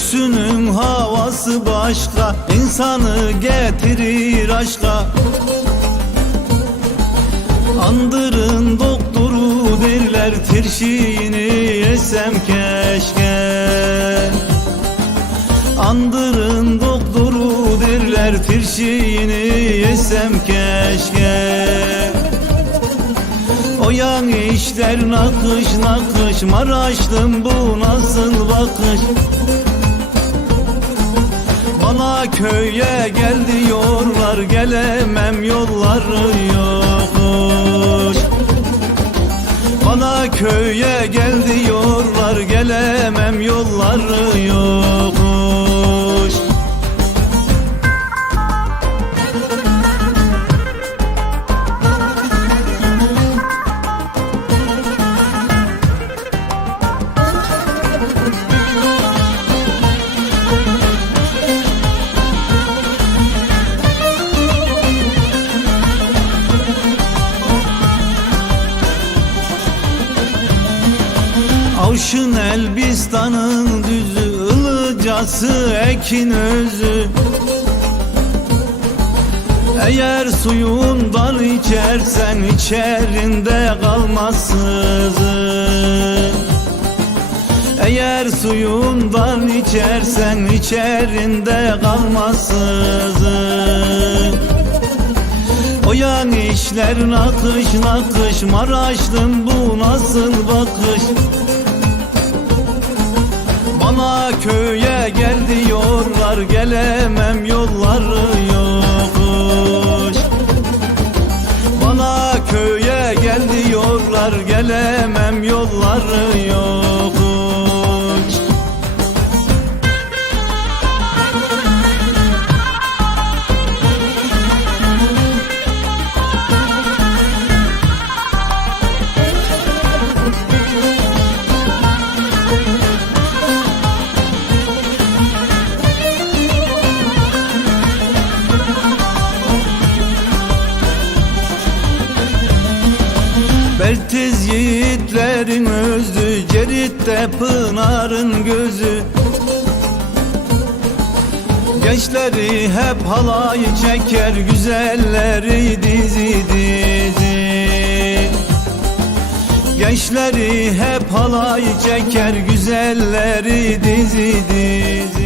Göğsünün havası başka insanı getirir aşka. Andırın doktoru derler tirşini yesem keşke. Andırın doktoru derler tirşini yesem keşke. O yan işler nakış nakış Maraşlım bu nasıl bakış Köye gel diyorlar Gelemem yolları yokuş. Bana köye gel diyorlar Avşın Elbistan'ın düzü ılıcası ekin özü. Eğer suyundan içersen içerinde kalmaz Eğer suyundan içersen içerinde kalmaz sızı o yan işler nakış nakış Maraşlım bu nasıl bakış Bana köye gel diyorlar Gelemem yolları yokuş Bana köye gel diyorlar Gelemem yolları yokuş Beltiz yiğitlerin özü Cerit'te Pınar'ın gözü. Gençleri hep halay çeker Güzelleri dizi dizi. Gençleri hep halay çeker Güzelleri dizi dizi